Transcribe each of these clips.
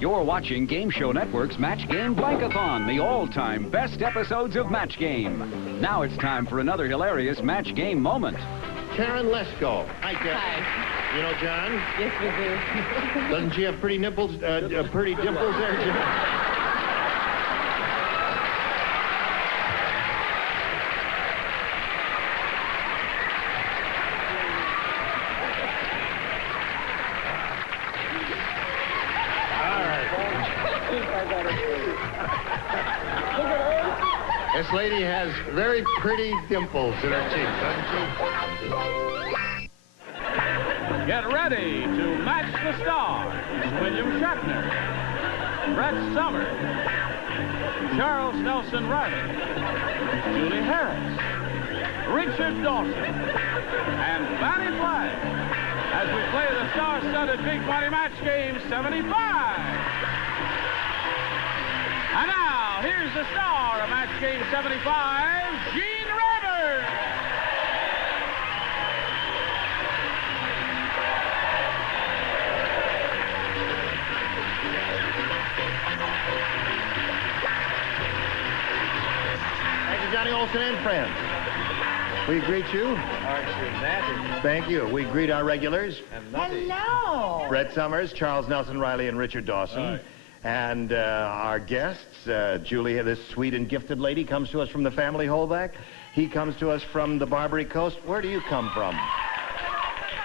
You're watching Game Show Network's Match Game Blankathon, the all-time best episodes of Match Game. Now it's time for another hilarious Match Game moment. Karen Lesko. Hi, Karen. Hi. You know John? Yes, we do. Doesn't she have pretty nipples, pretty dimples there, John? This lady has very pretty dimples in her cheeks, doesn't she? Get ready to match the stars. William Shatner, Brett Somers, Charles Nelson Riley, Julie Harris, Richard Dawson, and Fannie Flagg as we play the star-studded Big Money Match Game 75. And now, here's the star of Match Game 75, Gene Rayburn. Thank you, Johnny Olson and friends. We greet you. Thank you. We greet our regulars. Hello. Brett Somers, Charles Nelson Riley, and Richard Dawson. And our guests, Julie, this sweet and gifted lady, comes to us from the family Holback. He comes to us from the Barbary Coast. Where do you come from?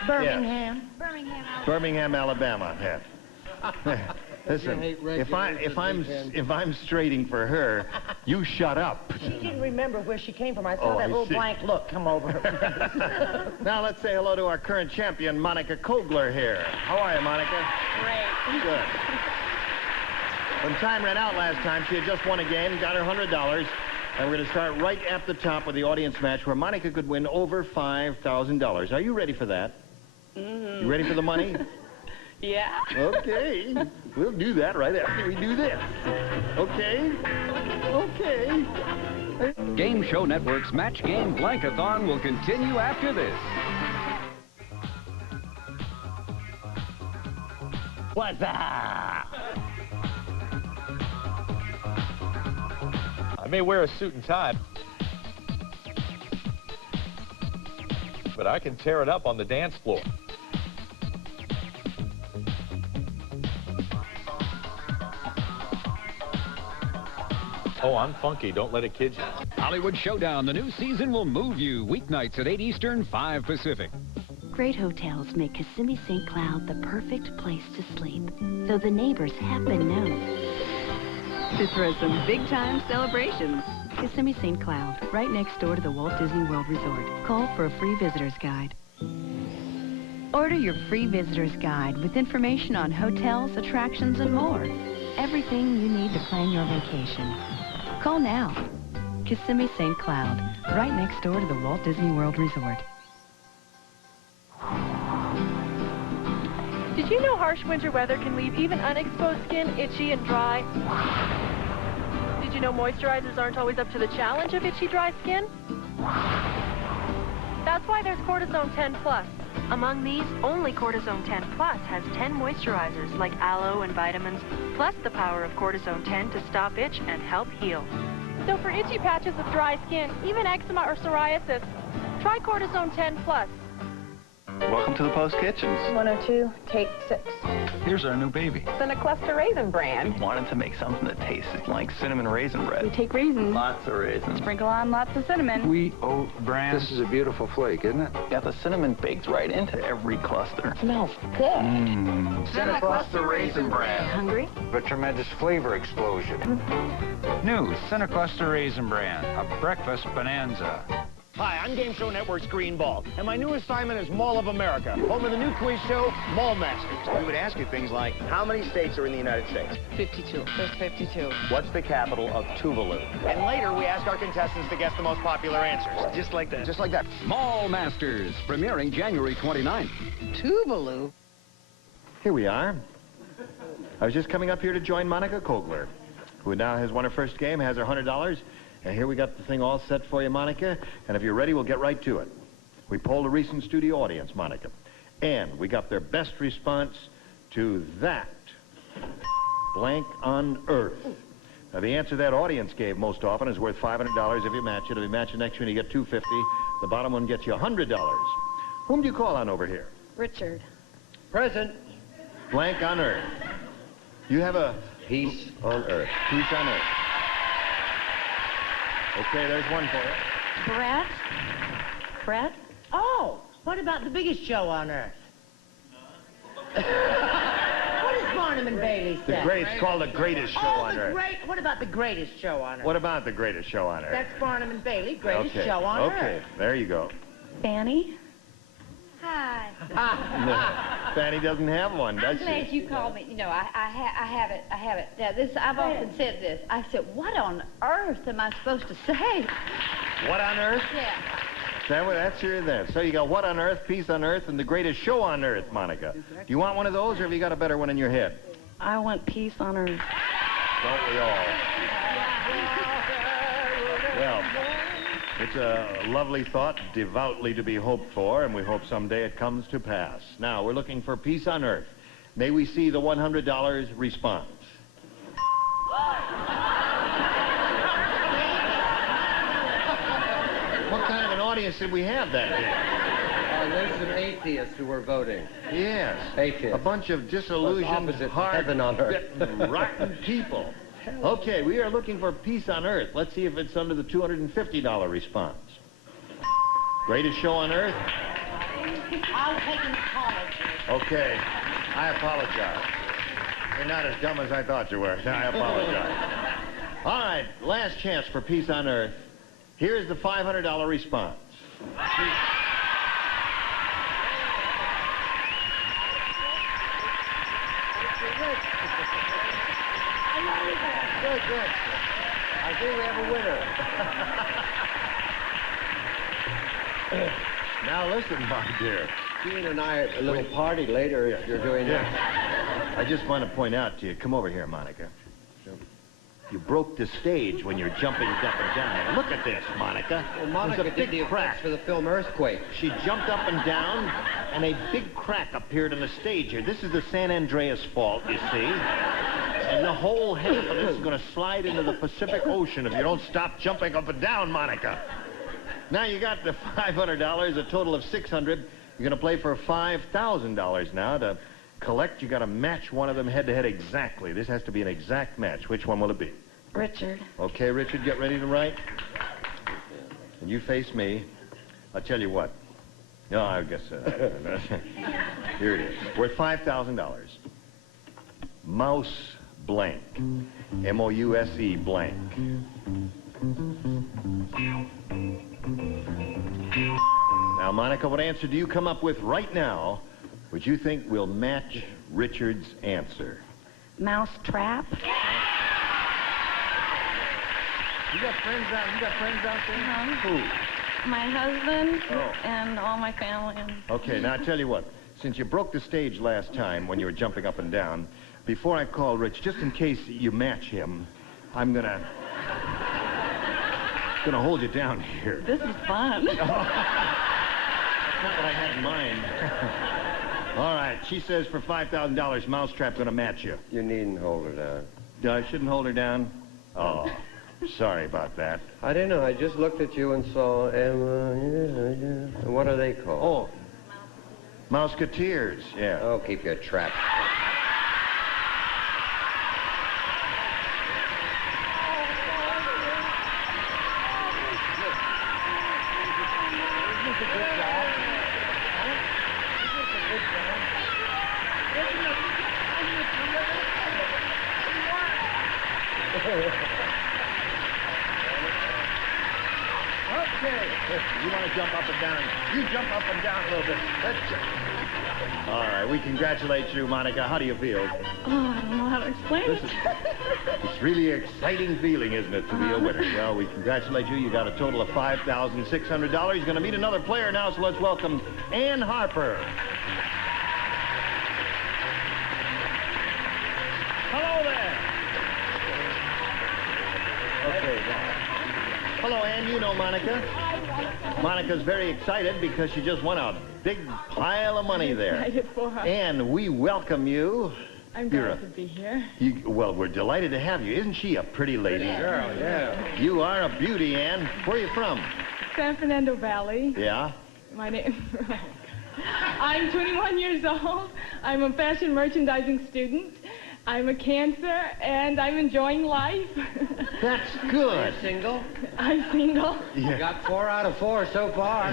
Birmingham. Yes. Birmingham, Alabama. Yeah. Listen, if I'm straighting for her, you shut up. She didn't remember where she came from. I saw that I little see. blank look come over her. Now let's say hello to our current champion, Monica Kogler here. How are you, Monica? Great. Good. When time ran out last time, she had just won a game, got her $100, and we're going to start right at the top with the audience match where Monica could win over $5,000. Are you ready for that? You ready for the money? Yeah. Okay. We'll do that right after we do this. Okay? Okay. Game Show Network's Match Game Blankathon will continue after this. What's up? I may wear a suit and tie, but I can tear it up on the dance floor. Oh, I'm funky. Don't let it kid you. Hollywood Showdown, the new season will move you. Weeknights at 8 Eastern, 5 Pacific. Great hotels make Kissimmee St. Cloud the perfect place to sleep, though the neighbors have been known to throw some big-time celebrations. Kissimmee St. Cloud, right next door to the Walt Disney World Resort. Call for a free visitor's guide. Order your free visitor's guide with information on hotels, attractions, and more. Everything you need to plan your vacation. Call now. Kissimmee St. Cloud, right next door to the Walt Disney World Resort. Did you know harsh winter weather can leave even unexposed skin itchy and dry? Did you know moisturizers aren't always up to the challenge of itchy, dry skin? That's why there's Cortisone 10 Plus. Among these, only Cortisone 10 Plus has 10 moisturizers like aloe and vitamins, plus the power of Cortisone 10 to stop itch and help heal. So for itchy patches of dry skin, even eczema or psoriasis, try Cortisone 10 Plus. Welcome to the Post Kitchens. 102, take 6. Here's our new baby. Cluster Raisin brand. We wanted to make something that tasted like cinnamon raisin bread. We take raisins, Lots of raisins. sprinkle on lots of cinnamon. Wheat, oat, bran. This is a beautiful flake, isn't it? Got the cinnamon baked right into every cluster. Smells good. Cinnamon Cluster Raisin Bran. Hungry? A tremendous flavor explosion. New Cinecluster Raisin Bran, a breakfast bonanza. Hi, I'm Game Show Network's Green Ball, and my new assignment is Mall of America, home of the new quiz show, Mall Masters. We would ask you things like, how many states are in the United States? 52. There's 52. What's the capital of Tuvalu? And later, we ask our contestants to guess the most popular answers. Just like that. Just like that. Mall Masters, premiering January 29th. Tuvalu. Here we are. I was just coming up here to join Monica Kogler. who now has won her first game, has her $100. And here we got the thing all set for you, Monica. And if you're ready, we'll get right to it. We polled a recent studio audience, Monica. And we got their best response to that blank on Earth. Now, the answer that audience gave most often is worth $500 if you match it. If you match the next one, you get $250. The bottom one gets you $100. Whom do you call on over here? Richard. Present. Blank on Earth. You have a... Peace on Earth. Peace on Earth. Okay, there's one for you. Brett? Brett? Oh, what about the biggest show on Earth? What does Barnum and Bailey say? It's called the greatest show on Earth. What about the greatest show on Earth? What about the greatest show on Earth? That's Barnum and Bailey, greatest show on Earth. Okay, there you go. Fanny? Hi. Fanny doesn't have one, does I'm she? glad you called me. You know, I have it. I have it. Now, I've often said this. I said, what on earth am I supposed to say? What on Earth? Yeah. That's your there. So you got What on Earth, Peace on Earth, and the greatest show on Earth, Monica. Do you want one of those, or have you got a better one in your head? I want peace on Earth. Don't we all? Well, it's a lovely thought, devoutly to be hoped for, and we hope someday it comes to pass. Now, we're looking for Peace on Earth. May we see the $100 response? What kind of an audience did we have that day? There's some atheists who were voting. Yes. Atheists. A bunch of disillusioned, heaven on earth. rotten people. Okay, we are looking for Peace on Earth. Let's see if it's under the $250 response. Greatest show on Earth? I'll take an apology. Okay, I apologize. You're not as dumb as I thought you were. I apologize. All right, last chance for Peace on Earth. Here's the $500 response. Good. I think we have a winner. Now listen, my dear. Gene and I a little party later if you're doing that. I just want to point out to you. Come over here, Monica. You broke the stage when you're jumping up and down. Look at this, Monica. Well, Monica There's a did big the crack effects for the film Earthquake. She jumped up and down, and a big crack appeared on the stage here. This is the San Andreas Fault, you see. And the whole half of this is going to slide into the Pacific Ocean if you don't stop jumping up and down, Monica. Now you got the $500, a total of $600. You're going to play for $5,000 now. To collect, you got to match one of them head-to-head exactly. This has to be an exact match. Which one will it be? Richard. Okay, Richard, get ready to write. And you face me. I'll tell you what. No, I guess... here it is. Worth $5,000. Mouse blank. M-O-U-S-E blank. Now, Monica, what answer do you come up with right now which you think will match Richard's answer? Mouse trap. You got friends out there? Who? My husband and all my family. Okay, now I tell you what. Since you broke the stage last time when you were jumping up and down, before I call Rich, just in case you match him, I'm gonna hold you down here. This is fun. That's not what I had in mind. All right, she says for $5,000, Mousetrap's gonna match you. You needn't hold her down. I shouldn't hold her down? Oh, sorry about that. I didn't know. I just looked at you and saw, what are they called? Oh, Mouseketeers, yeah. Oh, keep your trap. Okay. You want to jump up and down? You jump up and down a little bit. Let's jump. All right, we congratulate you, Monica. How do you feel? Oh, I don't know how to explain it. It's really an exciting feeling, isn't it, to be a winner? Well, we congratulate you. You got a total of $5,600. You're going to meet another player now, so let's welcome Ann Harper. Hello there. Hello, Ann. You know Monica. Monica's very excited because she just won a big pile of money there. Excited for her. Ann, we welcome you. I'm glad to be here. Well, we're delighted to have you. Isn't she a pretty lady? Girl, yeah. You are a beauty, Ann. Where are you from? San Fernando Valley. Yeah? My name... I'm 21 years old. I'm a fashion merchandising student. I'm a Cancer, and I'm enjoying life. That's good. You're single? I'm single. You got 4 out of 4 so far.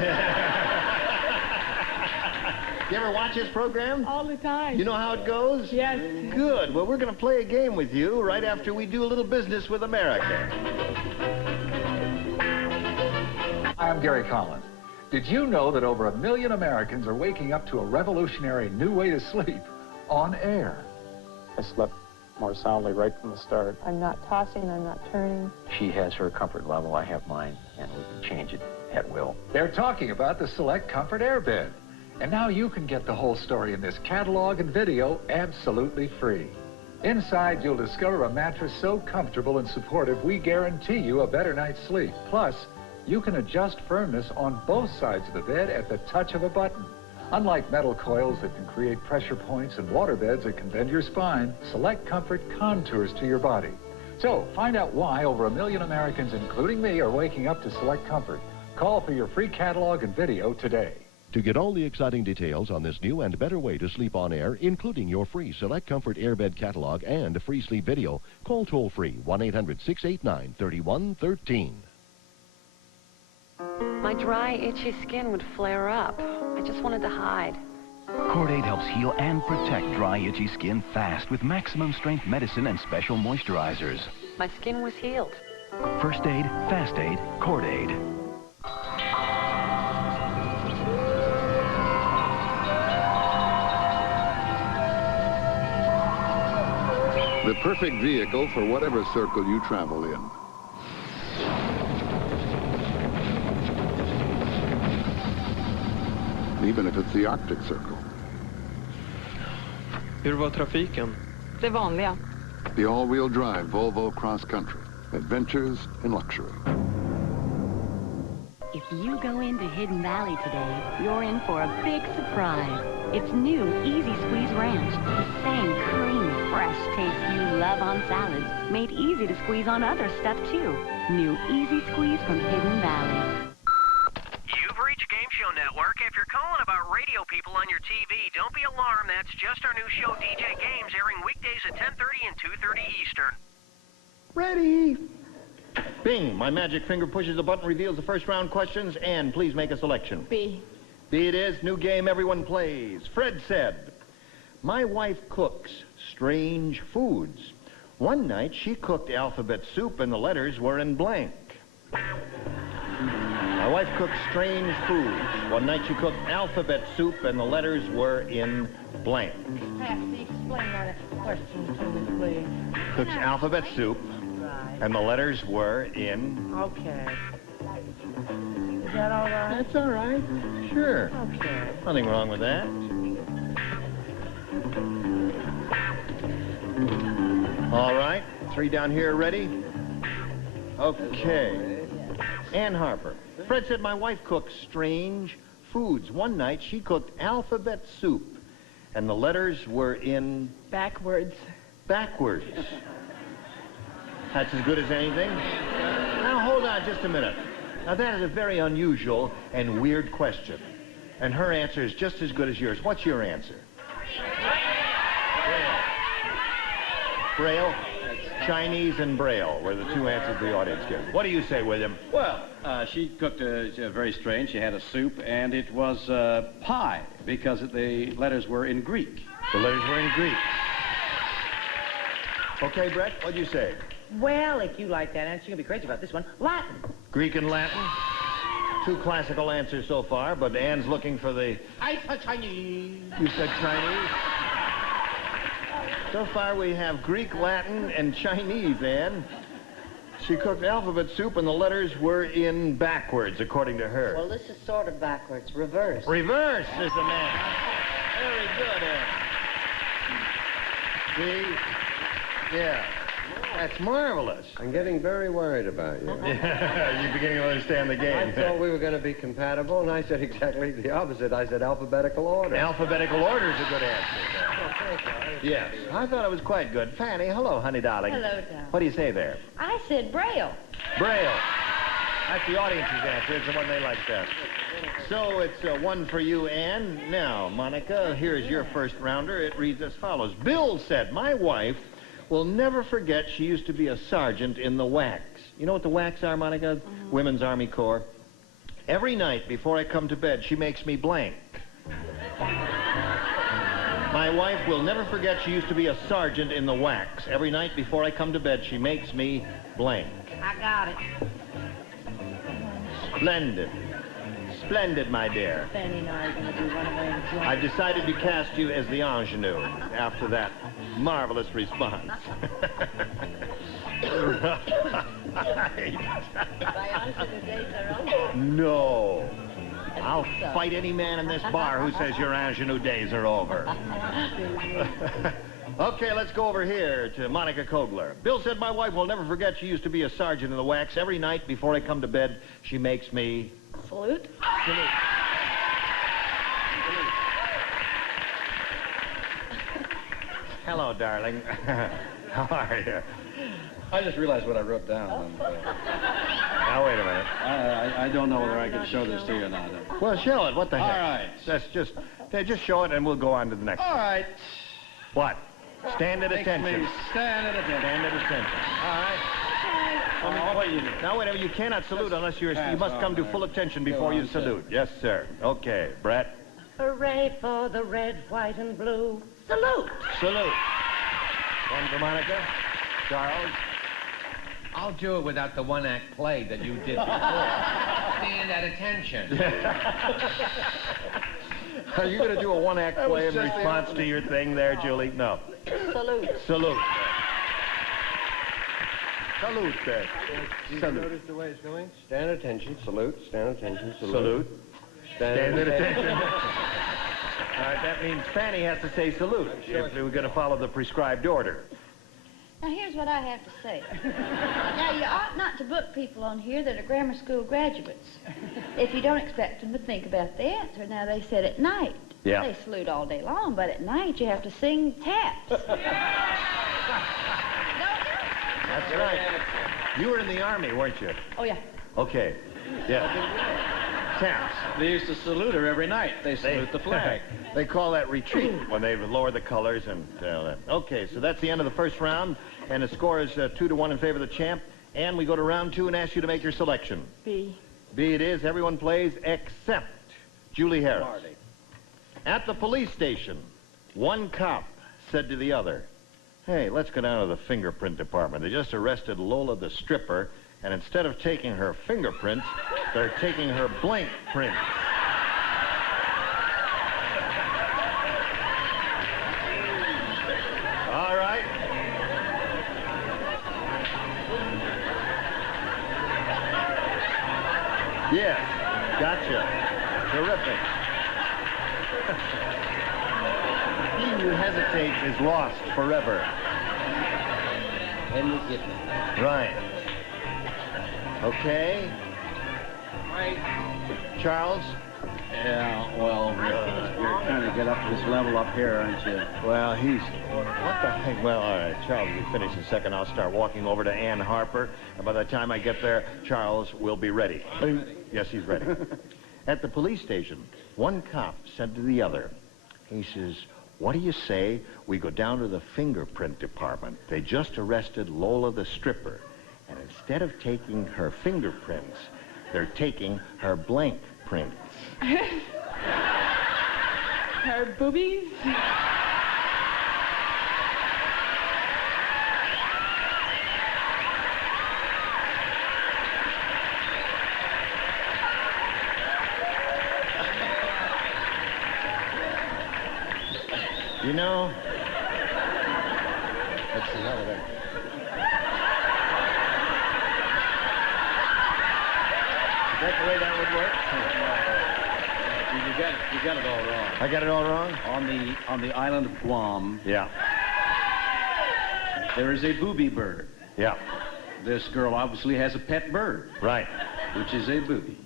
You ever watch this program? All the time. You know how it goes? Yes. Good. Well, we're going to play a game with you right after we do a little business with America. I'm Gary Collins. Did you know that over 1 million Americans are waking up to a revolutionary new way to sleep on air? I slept more soundly right from the start. I'm not tossing, I'm not turning. She has her comfort level, I have mine, and we can change it at will. They're talking about the Select Comfort Airbed. And now you can get the whole story in this catalog and video absolutely free. Inside, you'll discover a mattress so comfortable and supportive, we guarantee you a better night's sleep. Plus, you can adjust firmness on both sides of the bed at the touch of a button. Unlike metal coils that can create pressure points and water beds that can bend your spine, Select Comfort contours to your body. So, find out why over 1 million Americans, including me, are waking up to Select Comfort. Call for your free catalog and video today. To get all the exciting details on this new and better way to sleep on air, including your free Select Comfort Airbed catalog and a free sleep video, call toll-free 1-800-689-3113. My dry, itchy skin would flare up. I just wanted to hide. Cordate helps heal and protect dry, itchy skin fast with maximum strength medicine and special moisturizers. My skin was healed. First aid, fast aid, Cordate. The perfect vehicle for whatever circle you travel in. Even if it's the Arctic Circle. Hur var trafiken? Det vanliga. The all-wheel drive Volvo Cross Country. Adventures in luxury. If you go into Hidden Valley today, you're in for a big surprise. It's new Easy Squeeze Ranch. The same creamy, fresh taste you love on salads, made easy to squeeze on other stuff too. New Easy Squeeze from Hidden Valley. You've reached Game Show Network. If you're calling about radio people on your TV, don't be alarmed. That's just our new show, DJ Games, airing weekdays at 10:30 and 2:30 Eastern. Ready. Bing. My magic finger pushes the button, reveals the first round questions, and please make a selection. B. B it is. New game everyone plays. Fred said, my wife cooks strange foods. One night she cooked alphabet soup and the letters were in blank. My wife cooked strange foods. One night she cooked alphabet soup and the letters were in blank. Patsy, explain that question to me, please. Cooks alphabet soup and the letters were in... Okay. Is that all right? That's all right. Sure. Okay. Nothing wrong with that. All right. 3 down here, ready? Okay. Ann Harper. Fred said my wife cooks strange foods. One night she cooked alphabet soup, and the letters were in... Backwards. Backwards. That's as good as anything. Now, hold on just a minute. Now, that is a very unusual and weird question. And her answer is just as good as yours. What's your answer? Braille? Chinese and Braille were the 2 answers the audience gave. What do you say, William? Well, she cooked very strange. She had a soup, and it was pie, because the letters were in Greek. The letters were in Greek. Okay, Brett, what'd you say? Well, if you like that answer, you'll be crazy about this one. Latin. Greek and Latin? 2 classical answers so far, but Ann's looking for the... I said Chinese. You said Chinese? So far we have Greek, Latin, and Chinese, Ann. She cooked alphabet soup and the letters were in backwards, according to her. Well, this is sort of backwards. Reverse. Reverse is the man. Very good, Ann. See? Yeah. That's marvelous. I'm getting very worried about you. You're beginning to understand the game. I thought we were going to be compatible, and I said exactly the opposite. I said alphabetical order. Alphabetical order is a good answer. Yes, I thought it was quite good. Fanny, hello, honey darling. Hello, darling. What do you say there? I said Braille. Braille. That's the audience's answer. It's the one they like best. So it's one for you, Ann. Now, Monica, here's your first rounder. It reads as follows. Bill said, my wife will never forget she used to be a sergeant in the WACs. You know what the WACs are, Monica? Women's Army Corps. Every night before I come to bed, she makes me blank. My wife will never forget she used to be a sergeant in the WACs. Every night before I come to bed, she makes me blank. I got it. Splendid. Splendid, my dear. Fanny and I are going to do one of our I've decided to cast you as the ingenue after that marvelous response. No. I'll fight any man in this bar who says your ingenue days are over. Okay, let's go over here to Monica Kogler. Bill said my wife will never forget she used to be a sergeant in the WACs. Every night before I come to bed, she makes me... Salute. Salute. Hello, darling. How are you? I just realized what I wrote down. And, now, wait a minute. I don't know whether I can show this to you or not. Well, show it. What the heck? All right. That's just show it, and we'll go on to the next All one. right. What? Stand at Makes attention. me stand at attention. Stand at attention. All right. Now, wait a minute. You cannot salute unless you must come to full attention before you salute. Yes, sir. Okay. Brett. Hooray for the red, white, and blue. Salute. Salute. One for Monica. Charles. I'll do it without the one-act play that you did before. Stand at attention. Are you going to do a one-act play in response to your thing there, Julie? No. Salute. Salute. Salute there. Do you Salute. notice the way it's going? Stand attention, salute, stand attention, salute. Salute. Stand at attention. All right, that means Fanny has to say salute if we're going to follow the prescribed order. Now, here's what I have to say. Now, you ought not to book people on here that are grammar school graduates if you don't expect them to think about the answer. Now, they said at night. Yeah. They salute all day long, but at night you have to sing taps. That's right. You were in the Army, weren't you? Oh, yeah. Okay. Yeah. Taps. They used to salute her every night. They salute the flag. They call that retreat when they lower the colors and okay, so that's the end of the first round, and the score is 2-1 in favor of the champ. And we go to round 2 and ask you to make your selection. B. B it is. Everyone plays except Julie Harris. Marty. At the police station, one cop said to the other, hey, let's go down to the fingerprint department. They just arrested Lola the stripper, and instead of taking her fingerprints, they're taking her blank prints. All right. Yes, gotcha. Terrific. He who hesitates is lost forever. And you get me. Right. Okay. Right. Charles? Yeah, well, you're trying to get up to this level up here, aren't you? Well, he's... What the heck? Well, all right, Charles, you finish in a second. I'll start walking over to Ann Harper, and by the time I get there, Charles will be ready. Yes, he's ready. At the police station, one cop said to the other, he says, what do you say we go down to the fingerprint department? They just arrested Lola the stripper, and instead of taking her fingerprints, they're taking her blank prints. Her boobies? You know, let's see how that. Is that the way that would work? You got it all wrong. I got it all wrong? On the island of Guam. Yeah. There is a booby bird. Yeah. This girl obviously has a pet bird. Right. Which is a booby.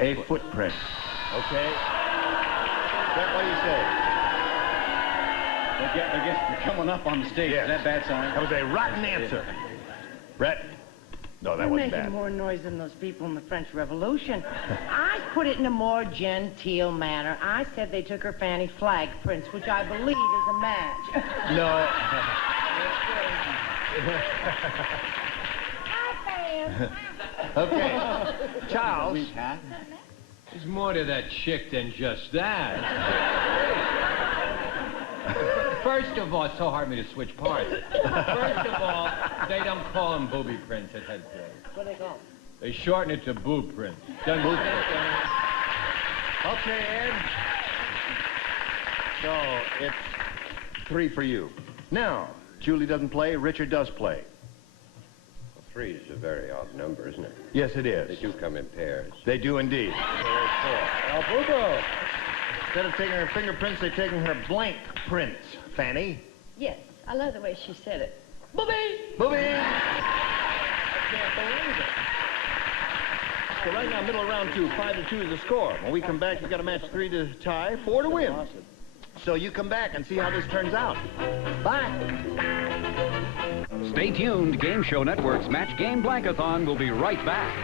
A footprint. Okay. Brett, what do you say? I guess they're coming up on the stage. Yes. Is that bad sign? That was a rotten answer. Brett? No, that You're wasn't making bad. more noise than those people in the French Revolution. I put it in a more genteel manner. I said they took her fanny flag prints, which I believe is a match. No. Okay. Charles. There's more to that chick than just that. First of all, it's so hard for me to switch parts. First of all, they don't call them booby prints at headquarters. What do they call them? They shorten it to boob print. Boob print. Okay, Ed. So, it's 3 for you. Now, Julie doesn't play, Richard does play. 3 is a very odd number, isn't it? Yes, it is. They do come in pairs. They do indeed. So there's 4. Albuco. Instead of taking her fingerprints, they're taking her blank prints. Fanny? Yes, I love the way she said it. Booby! Booby! I can't believe it. So right now, middle of round 2, 5-2 is the score. When we come back, you've got to match 3 to tie, 4 to win. So you come back and see how this turns out. Bye. Stay tuned. Game Show Network's Match Game Blankathon will be right back.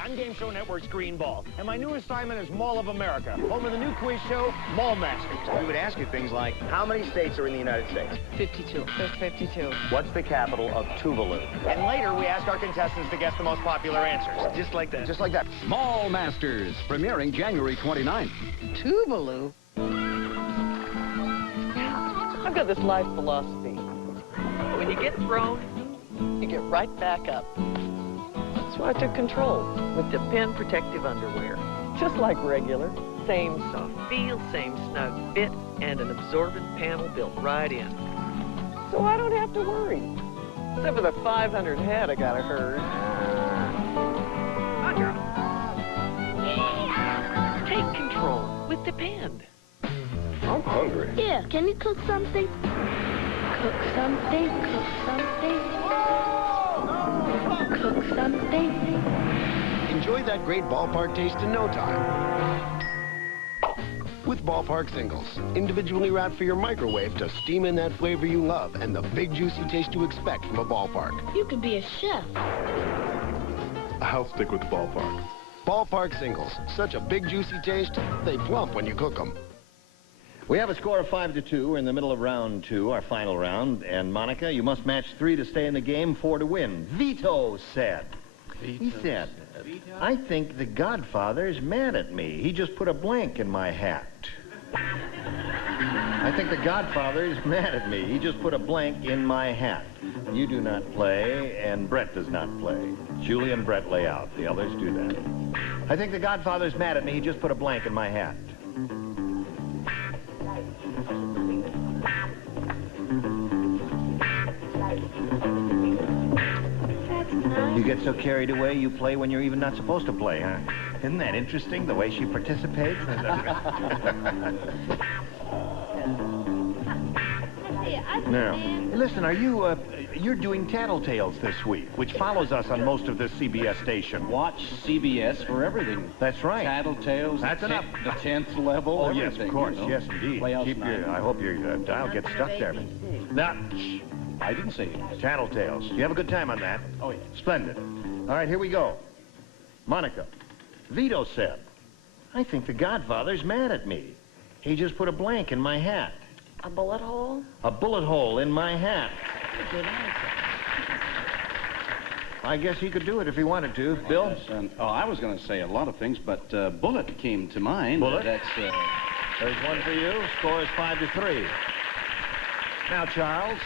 I'm Game Show Network's Green Ball, and my new assignment is Mall of America, home of the new quiz show, Mall Masters. We would ask you things like, how many states are in the United States? 52. There's 52. What's the capital of Tuvalu? And later, we ask our contestants to guess the most popular answers. Just like that. Just like that. Mall Masters, premiering January 29th. Tuvalu? I've got this life philosophy. When you get thrown, you get right back up. That's why I took control with Depend Protective Underwear. Just like regular. Same soft feel, same snug fit, and an absorbent panel built right in. So I don't have to worry. Except for the 500 head I gotta herd. Hi, girl. Take control with Depend. I'm hungry. Yeah, can you cook something? Cook something, cook something. Cook something. Enjoy that great ballpark taste in no time. With Ballpark Singles, individually wrapped for your microwave to steam in that flavor you love and the big juicy taste you expect from a ballpark. You could be a chef. I'll stick with Ballpark. Ballpark Singles, such a big juicy taste, they plump when you cook them. We have a score of 5-2. We're in the middle of round 2, our final round. And Monica, you must match 3 to stay in the game, 4 to win. Vito said. He said, I think the Godfather's mad at me. He just put a blank in my hat. I think the Godfather's mad at me. He just put a blank in my hat. You do not play, and Brett does not play. Julie and Brett lay out. The others do that. I think the Godfather's mad at me. He just put a blank in my hat. You get so carried away, you play when you're even not supposed to play, huh? Isn't that interesting, the way she participates? Now, listen, are you, you're doing Tattletales this week, which follows us on most of this CBS station. Watch CBS for everything. That's right. Tattletales. That's enough. The 10th level. Oh, yes, of course. You know. Yes, indeed. Keep your, I hope your dial gets stuck there. Now, I didn't say it. Tattletales. You have a good time on that? Oh, yeah. Splendid. All right, here we go. Monica, Vito said, I think the Godfather's mad at me. He just put a blank in my hat. A bullet hole? A bullet hole in my hat. Good answer. I guess he could do it if he wanted to. Bill? Yes, and, I was going to say a lot of things, but bullet came to mind. Bullet? That's, There's one for you. Score is 5-3. Now, Charles.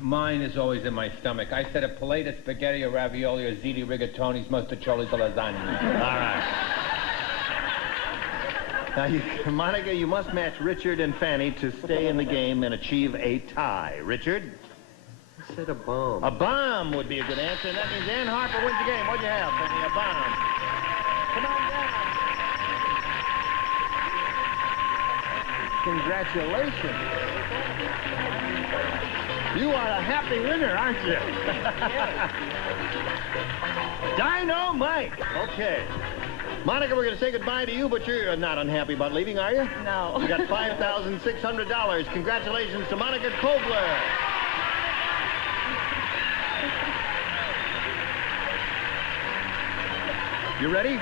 Mine is always in my stomach. I said a plate of spaghetti or ravioli or ziti rigatoni's mostaccioli to lasagna. All right. Now, Monica, you must match Richard and Fanny to stay in the game and achieve a tie. Richard? I said a bomb. A bomb would be a good answer, and that means Ann Harper wins the game. What'd you have, Fanny? A bomb. Come on down. Congratulations. You are a happy winner, aren't you? Dynamite! Okay. Monica, we're going to say goodbye to you, but you're not unhappy about leaving, are you? No. You got $5,600. Congratulations to Monica Kobler. You ready?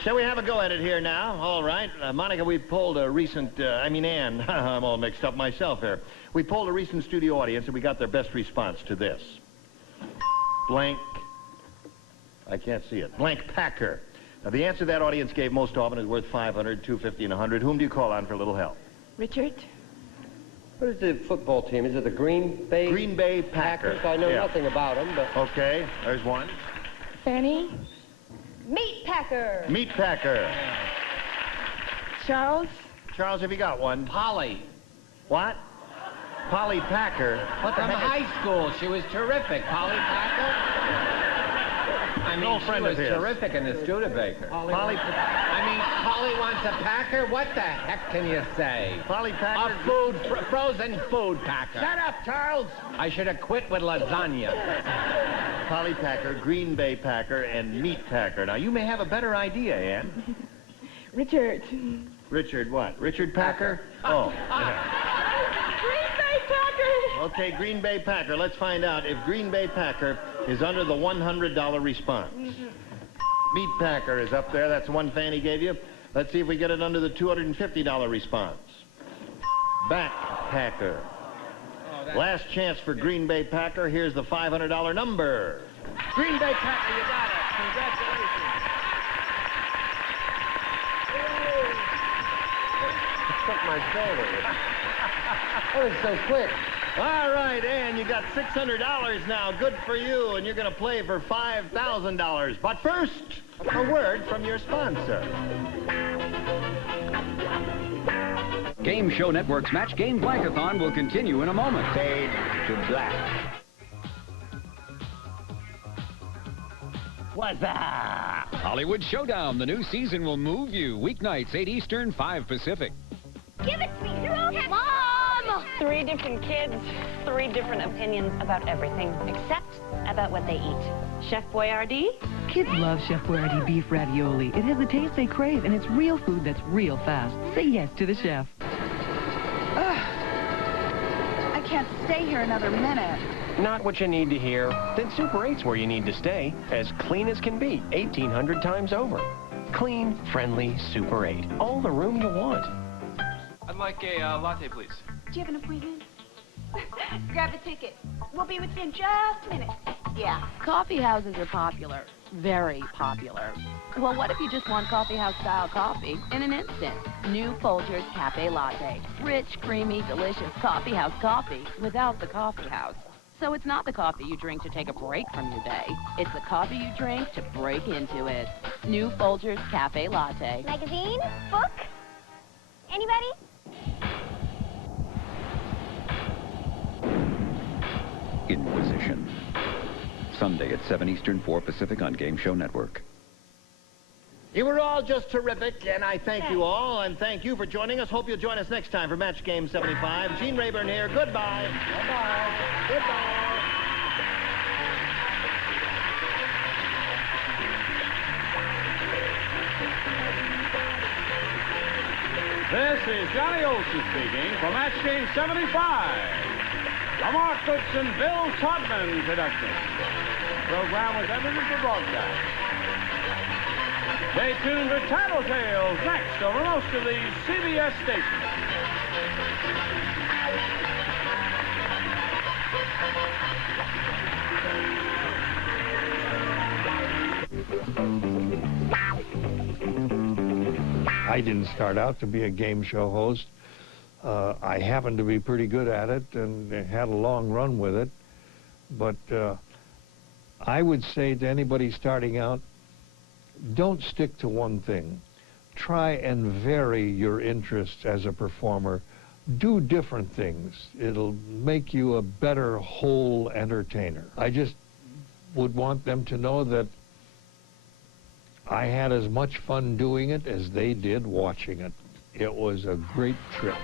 Shall we have a go at it here now? All right. Monica, we polled a recent, Ann, I'm all mixed up myself here. We polled a recent studio audience, and we got their best response to this. Blank, I can't see it, blank Packer. Now, the answer that audience gave most often is worth $500, $250, and $100. Whom do you call on for a little help? Richard? What is the football team? Is it the Green Bay? Green Bay Packers. I know nothing about them, but... Okay, there's one. Fanny? Meat Packer. Meat Packer. Charles? Charles, have you got one? Polly. What? Polly Packer. What the From heck? high school. She was terrific. Polly Packer? I mean, she was terrific in the Studebaker. Polly wants a Packer? What the heck can you say? Polly Packer? A frozen food packer. Shut up, Charles! I should have quit with lasagna. Polly Packer, Green Bay Packer, and Meat Packer. Now, you may have a better idea, Ann. Richard. Richard what? Richard Packer? Oh. Yeah. Green Bay Packer! Okay, Green Bay Packer. Let's find out if Green Bay Packer is under the $100 response. Meat Packer is up there. That's one Fanny gave you. Let's see if we get it under the $250 response. Back Packer. Last chance for Green Bay Packer. Here's the $500 number. Green Bay Packer, you got it. Congratulations. Took my shoulder. That was so quick. All right, Ann, you got $600 now. Good for you, and you're going to play for $5,000. But first, a word from your sponsor. Game Show Network's Match Game Blankathon will continue in a moment. Fade to black. What's that? Hollywood Showdown. The new season will move you. Weeknights, 8 Eastern, 5 Pacific. Give it to me. You're all Mom! 3 different kids, 3 different opinions about everything, except about what they eat. Chef Boyardee? Kids love Chef Boyardee beef ravioli. It has the taste they crave, and it's real food that's real fast. Say yes to the chef. I can't stay here another minute. Not what you need to hear. Then Super 8's where you need to stay. As clean as can be, 1,800 times over. Clean, friendly Super 8. All the room you want. I'd like a latte, please. Do you have an appointment? Grab the ticket. We'll be with you in just a minute. Yeah, coffee houses are popular. Very popular. Well, what if you just want coffee house style coffee in an instant? New Folgers Cafe Latte. Rich, creamy, delicious coffee house coffee without the coffee house. So it's not the coffee you drink to take a break from your day. It's the coffee you drink to break into it. New Folgers Cafe Latte. Magazine? Book? Anybody? Inquisition. Sunday at 7 Eastern, 4 Pacific on Game Show Network. You were all just terrific, and I thank you all, and thank you for joining us. Hope you'll join us next time for Match Game 75. Gene Rayburn here. Goodbye. Bye-bye. Goodbye. This is Johnny Olson speaking for Match Game 75. A Mark Goodson, Bill Todman production. The program was edited for broadcast. Stay tuned for Tattletales next over most of these CBS stations. I didn't start out to be a game show host. I happened to be pretty good at it and had a long run with it. But I would say to anybody starting out, don't stick to one thing. Try and vary your interests as a performer. Do different things. It'll make you a better whole entertainer. I just would want them to know that I had as much fun doing it as they did watching it. It was a great trip.